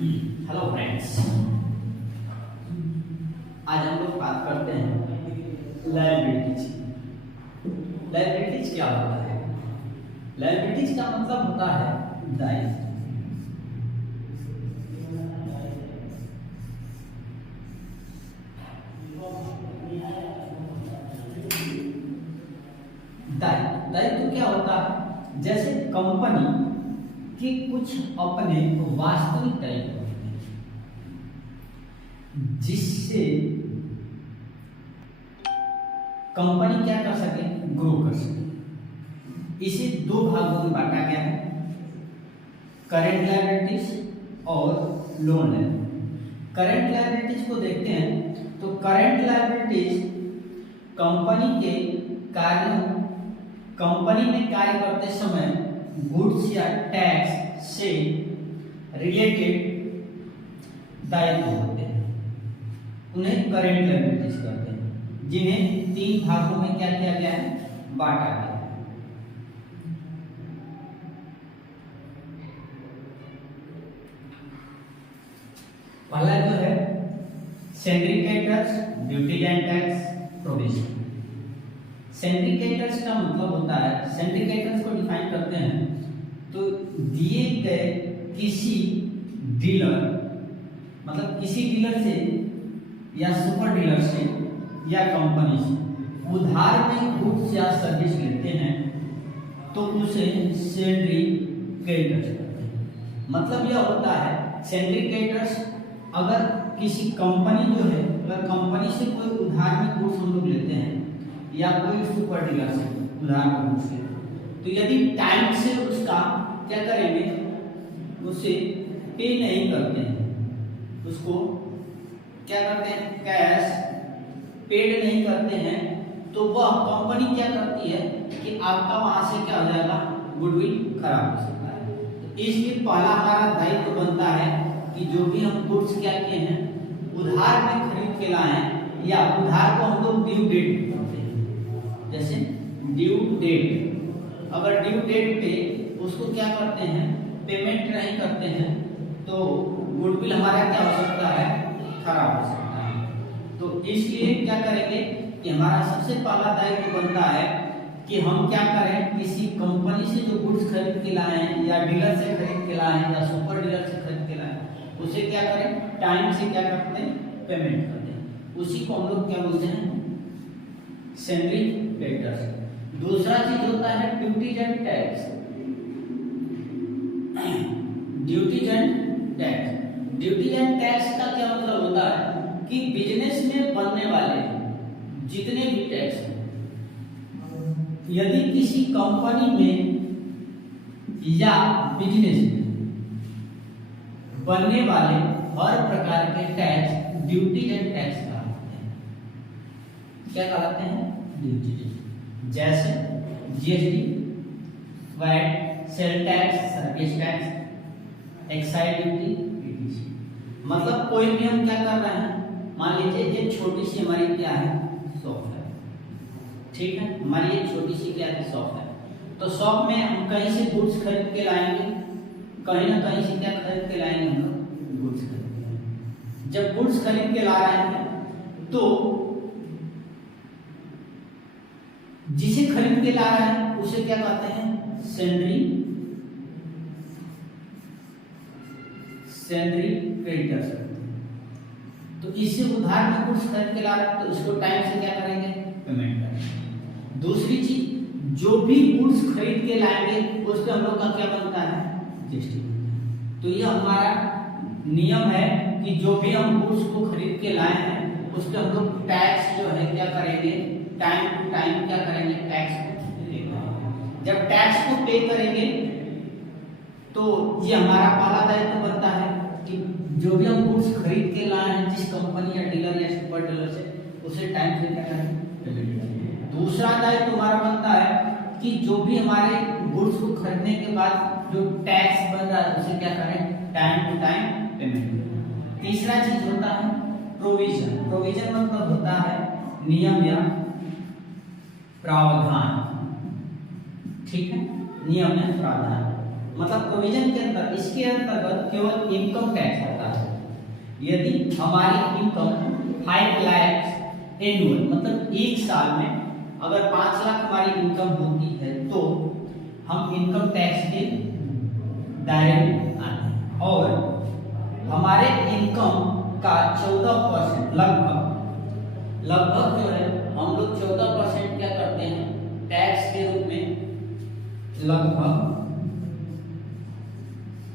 Hello friends, आज हम लोग बात करते हैं लायबिलिटीज। लायबिलिटीज क्या होता है? लायबिलिटीज का मतलब होता है दायित्व। दायित्व क्या होता है? जैसे कंपनी के कुछ अपने वास्तविक दायित्व होते हैं जिससे कंपनी क्या कर सके, ग्रो कर सके। इसे दो भागों में बांटा गया है, करंट लायबिलिटीज और लोन लायबिलिटीज। करंट लायबिलिटीज को देखते हैं तो करंट लायबिलिटीज कंपनी के कार्यों, कंपनी में कार्य करते समय गुड्स या टैक्स से रिलेटेड दायित्व होते हैं, उन्हें करंट लायबिलिटीज कहते हैं, जिन्हें तीन भागों में क्या किया गया है, बांटा गया है। पहला जो है syndicators, duties and tax, provision. Syndicators का मतलब होता है, सिंडिकेटर्स को डिफाइन करते हैं तो दिए गए किसी डीलर, मतलब किसी डीलर से या सुपर डीलर से या कंपनी से उधार में गुड्स या सर्विस लेते हैं तो उसे सिंडिकेटर्स कहते हैं। मतलब यह होता है सिंडिकेटर्स, अगर किसी कंपनी जो है, अगर कंपनी से कोई उधार में गुड्स हम लोग लेते हैं या कोई सुपर डीलर से उधार में गुड्स लेते हैं, तो यदि टाइम से उसका क्या करेंगे, उसे पे नहीं करते हैं, उसको क्या करते हैं, कैश पेड नहीं करते हैं, तो वह कंपनी क्या करती है कि आपका वहां से क्या हो जाएगा, गुडविल खराब हो सकता है। तो इसलिए पहला हमारा दायित्व बनता है कि जो भी हम गुड्स क्या किए हैं, उधार में खरीद के लाए हैं, या उधार को हम लोग ड्यू डेट करते हैं। जैसे ड्यू डेट, अगर ड्यू डेट पे उसको क्या करते हैं, पेमेंट नहीं करते हैं, तो गुडविल हमारा क्या हो सकता है, खराब हो सकता है। तो इसलिए क्या करेंगे कि हमारा सबसे पहला दायित्व बनता है कि हम क्या करें, किसी कंपनी से जो गुड्स खरीद के लाए हैं या डीलर से खरीद के लाए हैं या सुपर डीलर से खरीद के लाए हैं, उसे क्या करें, टाइम से क्या करते हैं, पेमेंट करते हैं। उसी को हम लोग क्या बोलते हैं, सिंडिकेटर्स। दूसरा चीज होता है duties and tax. Duties and tax, duties and tax का क्या मतलब होता है कि बिजनेस में बनने वाले जितने भी टैक्स हैं, यदि किसी कंपनी में या बिजनेस में बनने वाले हर प्रकार के टैक्स ड्यूटीज एंड टैक्स कहलाते हैं। क्या कहलाते हैं, ड्यूटीज। जैसे GST, VAT, sale tax, service tax, excise duty, ETC. मतलब कोई भी हम क्या कर रहे हैं, मान लीजिए ये छोटी सी हमारी क्या है, शॉप है, ठीक है, हमारी ये छोटी सी क्या है, शॉप है। तो शॉप में हम कहीं से गुड्स खरीद के लाएंगे, कहीं ना कहीं से क्या खरीद के लाएंगे, हम लोग गुड्स खरीद के लाएंगे। जब गुड्स खरीद के ला रहे हैं तो जिसे खरीद के ला रहे हैं उसे क्या कहते हैं, सिंडिकेटर्स। तो इससे उधार में गुड्स खरीद के ला रहे हैं तो उसको टाइम से क्या करेंगे, पेमेंट करेंगे। दूसरी चीज, जो भी गुड्स खरीद के लाएंगे उस पे हम लोग का क्या बनता है, जीएसटी। तो ये हमारा नियम है कि जो भी हम गुड्स को खरीद के लाए हैं उस पे हम लोग टैक्स जो है क्या करेंगे, टाइम टू टाइम क्या करेंगे, टैक्स को पे करेंगे। जब टैक्स को पे करेंगे तो ये हमारा पहला दायित्व बनता है कि जो भी हम गुड्स खरीद के लाए हैं जिस कंपनी या डीलर या सुपर डीलर से, उसे टाइम से क्या करेंगे, पेमेंट करेंगे। दूसरा दायित्व हमारा बनता है कि जो भी हमारे गुड्स को खरीदने के बाद जो टैक्स बन रहा है उसे क्या करें, टाइम टू टाइम पेमेंट करें। तीसरा चीज होता है प्रोविजन। प्रोविजन मतलब होता है नियम या प्रावधान, ठीक है, नियम या प्रावधान। मतलब प्रोविजन के अंदर इसके अंतर्गत केवल इनकम टैक्स आता है। यदि हमारी इनकम 5 लाख एनुअल मतलब एक साल में अगर 5 लाख हमारी इनकम होती है तो हम इनकम टैक्स के दायरे में आते हैं और हमारे इनकम का 14% लगभग जो है हम लोग 14% क्या करते हैं टैक्स के रूप में लगभग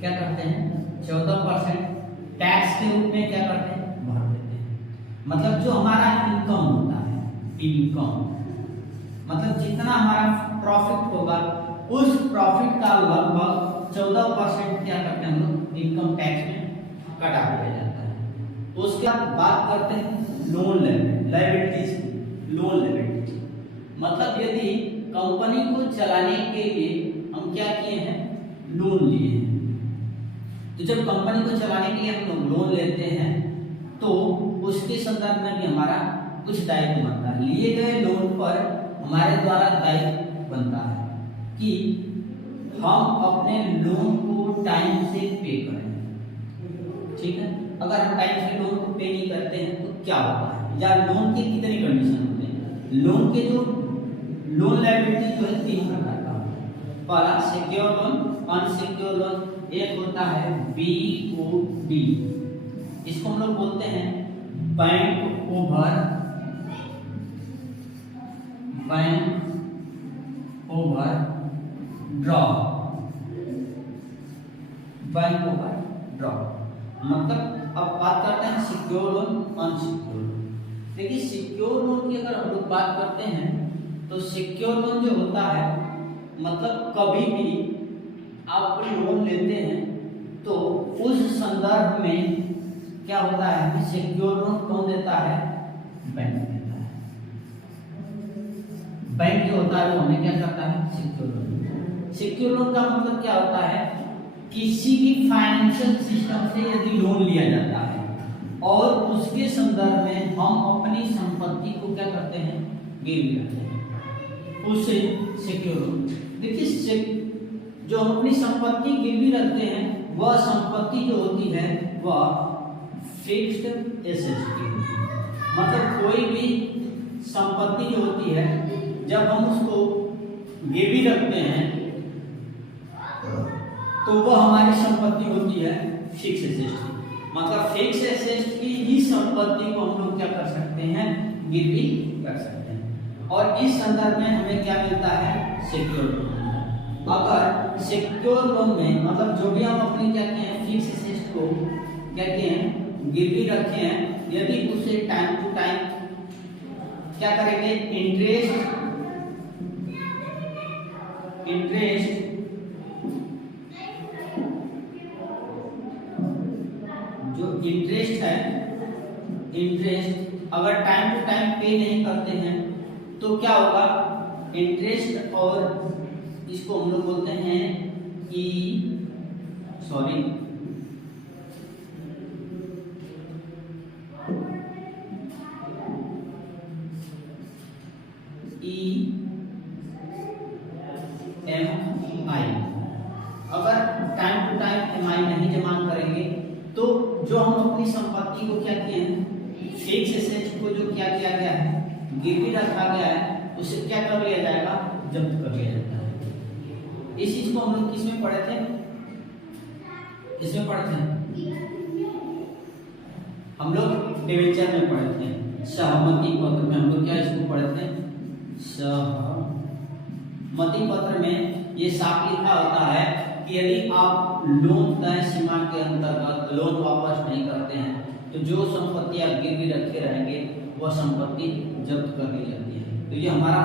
क्या करते हैं 14% टैक्स के रूप में क्या करते हैं भर देते हैं। मतलब जो हमारा इनकम होता है इनकम मतलब जितना हमारा प्रॉफिट होगा उस प्रॉफिट का लगभग 14% क्या करते हैं हम लोग इनकम टैक्स में कटा दिया जाता है। उसके बाद बात करते हैं लोन लायबिलिटीज की। लोन लायबिलिटीज मतलब यदि कंपनी को चलाने के लिए हम क्या किए हैं लोन लिए हैं, तो जब कंपनी को चलाने के लिए हम लोग लोन लेते हैं तो उसके संदर्भ में भी हमारा कुछ दायित्व बनता है। लिए गए लोन पर हमारे द्वारा दायित्व बनता है कि हम अपने लोन को टाइम से पे करें। ठीक है, अगर हम टाइम से लोन को पे नहीं करते हैं तो क्या होता है या लोन के कितनी कंडीशन होते हैं। लोन के जो लोन लायबिलिटी जो है 3 प्रकार का। पहला सिक्योर लोन, अनसिक्योर लोन, एक होता है बीओडी, इसको हम लोग बोलते हैं bank over draw. Bank over draw मतलब अब बात करते हैं सिक्योर लोन अनसिक्योर लोन। देखिए सिक्योर लोन की अगर हम लोग बात करते हैं तो सिक्योर लोन जो होता है मतलब कभी भी आप कोई लोन लेते हैं तो उस संदर्भ में क्या होता है सिक्योर लोन कौन देता है बैंक देता है। बैंक जो होता है वो हमें क्या करता है सिक्योर लोन। सिक्योर लोन का मतलब क्या होता है किसी भी फाइनेंशियल सिस्टम से यदि लोन लिया जाता है और उसके संदर्भ में हम अपनी संपत्ति को क्या करते हैं गिरवी रखते हैं उसे सिक्योर लोन। देखिए जो हम अपनी संपत्ति गिरवी रखते हैं वह संपत्ति जो होती है वह फिक्स्ड एसेट की मतलब कोई भी संपत्ति जो होती है जब हम उसको गिरवी रखते हैं तो वह हमारी संपत्ति होती है फिक्स एसेट की। मतलब फिक्स एसेट की ही संपत्ति को हम लोग क्या कर सकते हैं गिरवी कर सकते हैं और इस संदर्भ में हमें क्या मिलता है सिक्योर लोन। अगर सिक्योर लोन में मतलब जो भी हम अपनी क्या कहते हैं फिक्स एसेट को कहते हैं गिरवी रखे हैं यदि उसे टाइम टू टाइम क्या करेंगे इंटरेस्ट जो इंटरेस्ट है इंटरेस्ट अगर टाइम टू टाइम पे नहीं करते हैं तो क्या होगा इंटरेस्ट और इसको हम लोग बोलते हैं EMI। अगर टाइम टू टाइम EMI नहीं जमा करेंगे तो जो हम अपनी संपत्ति को क्या किए हैं फिक्स एसेट को जो क्या किया गया है गिरवी रखा गया है उसे क्या कर लिया जाएगा जब्त कर लिया जाता है। इस चीज को हम लोग किसमें पढ़े थे इसमें पढ़े थे हम लोग डिवेंचर में पढ़े थे सहमति पत्र में हम लोग क्या इसको पढ़े थे सहमति पत्र में ये साफ लिखा होता है कि यदि आप लोन तय सीमा के अंतर्गत लोन वापस नहीं करते हैं तो जो संपत्ति आप गिरवी रखे रहेंगे वह संपत्ति जब्त कर ली जाती है। तो ये हमारा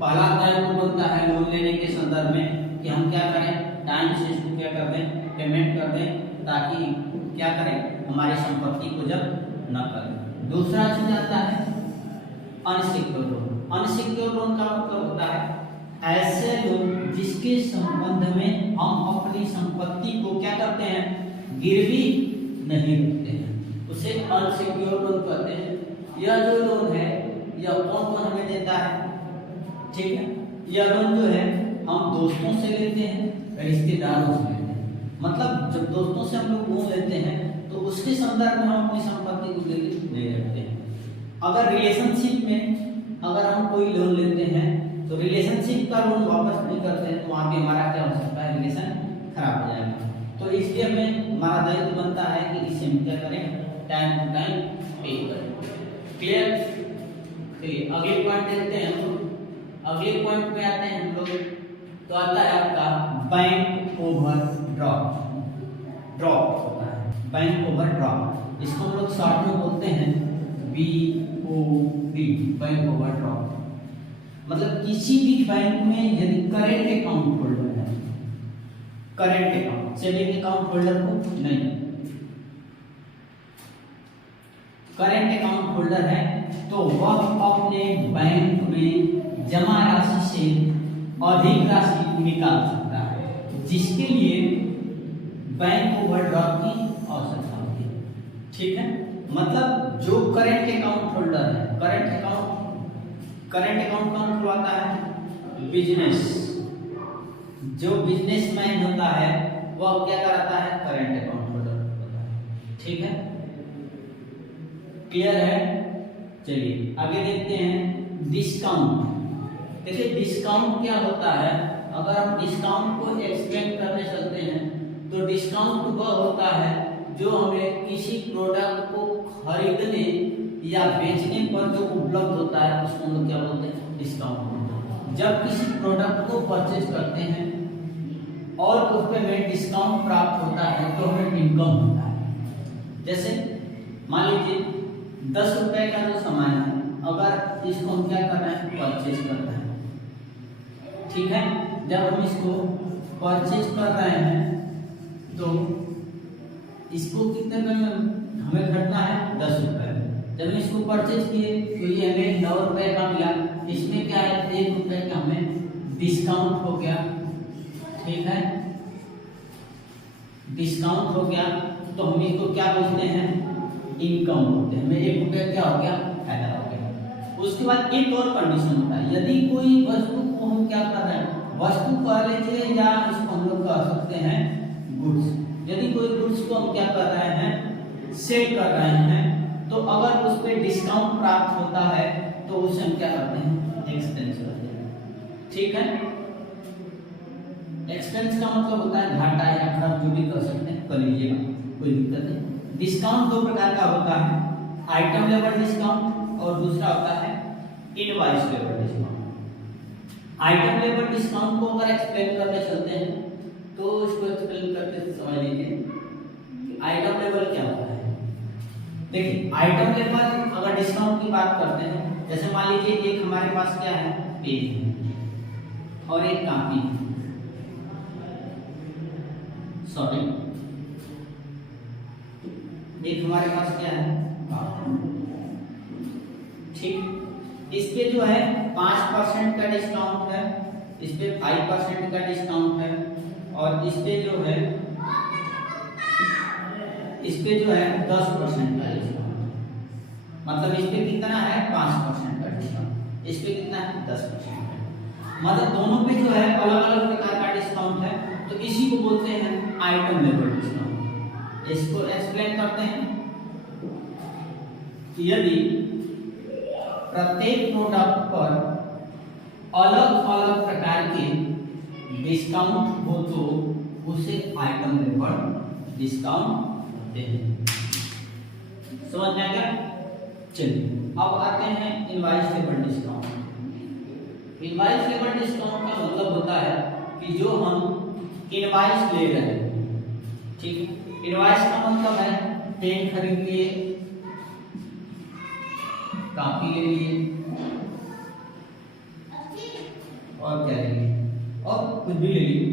पहला दायित्व बनता है लोन लेने के संदर्भ में कि हम क्या करें टाइम से इसको क्या कर दें पेमेंट कर दें ताकि क्या करें हमारी संपत्ति को जब्त न करें। दूसरा चीज आता है अनसिक्योर लोन। अनसिक्योर लोन का मतलब होता है ऐसे लोन जिसके संबंध में हम अपनी संपत्ति को क्या करते हैं गिरवी नहीं रखते हैं उसे अनसिक्योर लोन कहते हैं। यह जो लोन है यह कौन कौन हमें देता है ठीक है। यह लोन जो है हम दोस्तों से लेते हैं रिश्तेदारों से लेते हैं। मतलब जब दोस्तों से हम लोग लोन लेते हैं तो उसके संदर्भ में हम अपनी संपत्ति को नहीं रखते हैं। अगर रिलेशनशिप में अगर हम कोई लोन लेते हैं तो रिलेशनशिप का लोन वापस नहीं करते हैं तो वहाँ पे हमारा क्या हो सकता है, रिलेशन खराब हो जाएगा। तो इसलिए हमें हमारा दायित्व बनता है कि इसे हम क्या करें, टाइम टू टाइम पे करें। क्लियर? चलिए अगले पॉइंट देखते हैं हम लोग। अगले पॉइंट पे आते हैं हम लोग, तो आता है आपका बैंक ओवरड्राफ्ट। ड्रॉप होता है बैंक ओवरड्राफ्ट, इसको हम लोग शॉर्ट में बोलते हैं BOD, बैंक ओवरड्राफ्ट। मतलब किसी भी बैंक में यदि करेंट अकाउंट होल्डर है, current account, saving account holder को नहीं, करेंट अकाउंट होल्डर है तो वह अपने बैंक में जमा राशि से अधिक राशि निकाल सकता है, जिसके लिए बैंक ओवरड्राफ्ट की आवश्यकता होती है। ठीक है, मतलब जो करेंट अकाउंट होल्डर है, करेंट अकाउंट कौन खुलवाता है, बिजनेस। जो बिजनेसमैन होता है वह क्या कराता है, करेंट अकाउंट होल्डर होता है। ठीक है, क्लियर है? चलिए आगे देखते हैं डिस्काउंट। देखिए डिस्काउंट क्या होता है, अगर हम डिस्काउंट को एक्सप्लेन करने चलते हैं तो डिस्काउंट वह होता है जो हमें किसी प्रोडक्ट को खरीदने या बेचने पर जो उपलब्ध होता है उसको हम लोग क्या बोलते हैं, डिस्काउंट। जब किसी प्रोडक्ट को परचेज करते हैं और उस पर हमें डिस्काउंट प्राप्त होता है तो हमें इनकम होता है। जैसे मान लीजिए 10 रुपए का जो सामान है, अगर इसको हम क्या कर रहे हैं, परचेज कर रहे हैं। ठीक है, जब हम इसको परचेज कर रहे हैं तो इसको कितने रुपए में हमें खरीदना है, 10 रुपए। जब हम इसको परचेज किए तो ये हमें 9 रुपए का मिला, इसमें क्या है, 1 रुपए का हमें डिस्काउंट हो गया। ठीक है, डिस्काउंट हो गया तो हम इसको क्या बोलते हैं, इनकम बोलते हैं। हमें 1 रुपए क्या हो गया, फायदा हो गया। उसके बाद एक और कंडीशन होता है, यदि कोई वस्तु को हम क्या कर रहे हैं, वस्तु कह लीजिए या इसको हम लोग कह सकते हैं गुड्स। यदि कोई गुड्स को हम क्या कर रहे हैं, सेल कर रहे हैं, तो अगर उस पर डिस्काउंट प्राप्त होता है तो उसे हम क्या करते हैं, एक्सपेंस करते हैं। ठीक है, एक्सपेंस का मतलब होता है घाटा या खर्च, जो भी कर सकते हैं कर लीजिएगा, कोई दिक्कत नहीं। डिस्काउंट 2 प्रकार का होता है, आइटम लेवल डिस्काउंट और दूसरा होता है invoice level discount. Item level discount को अगर एक्सप्लेन करने चलते हैं तो इसको एक्सप्लेन करके समझ लीजिए आइटम लेवल क्या होता है। देखिए आइटम लेवल अगर डिस्काउंट की बात करते हैं, जैसे मान लीजिए एक हमारे पास क्या है, पेन और एक कॉपी, सॉरी एक हमारे पास क्या है, ठीक। इस पे जो है 5% का डिस्काउंट है, इस पे 5% का डिस्काउंट है और इस पे जो है 10% का डिस्काउंट। मतलब इस पे कितना है, 5% का डिस्काउंट, इस पे कितना है, 10%। मतलब दोनों पे जो है अलग अलग प्रकार का डिस्काउंट है, तो इसी को बोलते हैं आइटम लेवल डिस्काउंट। इसको एक्सप्लेन करते हैं कि यदि प्रत्येक प्रोडक्ट पर अलग अलग प्रकार के डिस्काउंट हो तो उसे आइटम लेवल डिस्काउंट कहते हैं। समझ में आ गया? चलिए अब आते हैं invoice level discount. Invoice level discount का मतलब होता है कि जो हम इनवॉइस ले रहे हैं, ठीक है। इनवॉइस का मतलब है पेन खरीद लिए, कॉपी ले लिए और क्या ले लिए, और कुछ भी ले लिए,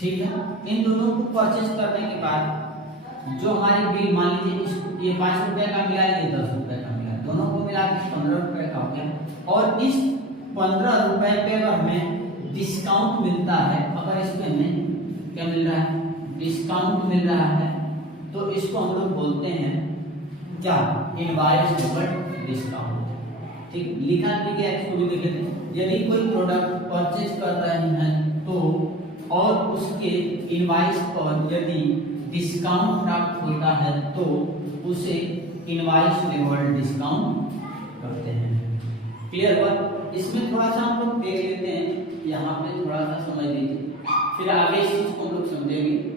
ठीक है। इन दोनों को परचेज करने के बाद जो हमारी बिल, मान लीजिए ये 5 रुपए का मिला, ये 10 रुपए का मिला, दोनों को मिला के 15 रुपए का हो गया। और इस 15 रुपए पे अगर हमें डिस्काउंट मिलता है, अगर इसमें हमें क्या मिल रहा है, डिस्काउंट मिल रहा है, तो इसको हम लोग बोलते हैं क्या, इनवॉइस लेवल डिस्काउंट। ठीक, लिखा भी गया, इसको भी देख लेते हैं। यदि कोई प्रोडक्ट परचेज कर रहे हैं तो और उसके इनवॉइस पर यदि डिस्काउंट प्राप्त होता है तो उसे इनवॉइस लेवल डिस्काउंट करते हैं। क्लियर हुआ? इसमें थोड़ा सा हम लोग देख लेते हैं, यहाँ पे थोड़ा सा समझ लीजिए, फिर आगे इस चीज को हम लोग समझेंगे।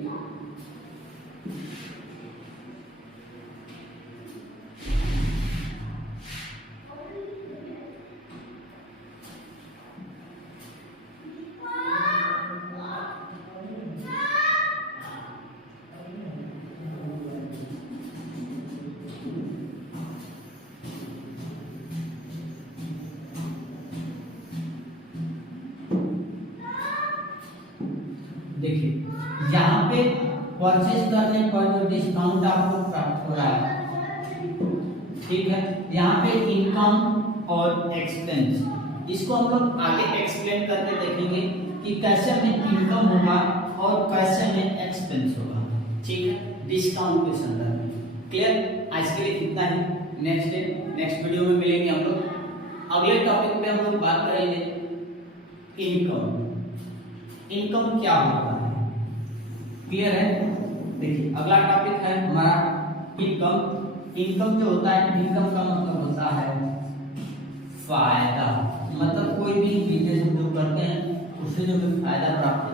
देखिए यहाँ पे परचेज करने पर जो डिस्काउंट आपको प्राप्त हो रहा है, ठीक है, यहाँ पे इनकम और एक्सपेंस, इसको हम लोग आगे एक्सप्लेन करके देखेंगे कि कैसे में इनकम होगा और कैसे में एक्सपेंस होगा, ठीक है, डिस्काउंट के संदर्भ में। क्लियर? आज के लिए इतना ही। नेक्स्ट वीडियो में मिलेंगे हम लोग। अगले टॉपिक पे हम लोग बात करेंगे इनकम। इनकम क्या होता है? क्लियर है? देखिए अगला टॉपिक है हमारा इनकम। इनकम जो होता है, इनकम का मतलब होता है फायदा, मतलब कोई भी बिजनेस जो करते हैं उससे जो भी फायदा प्राप्त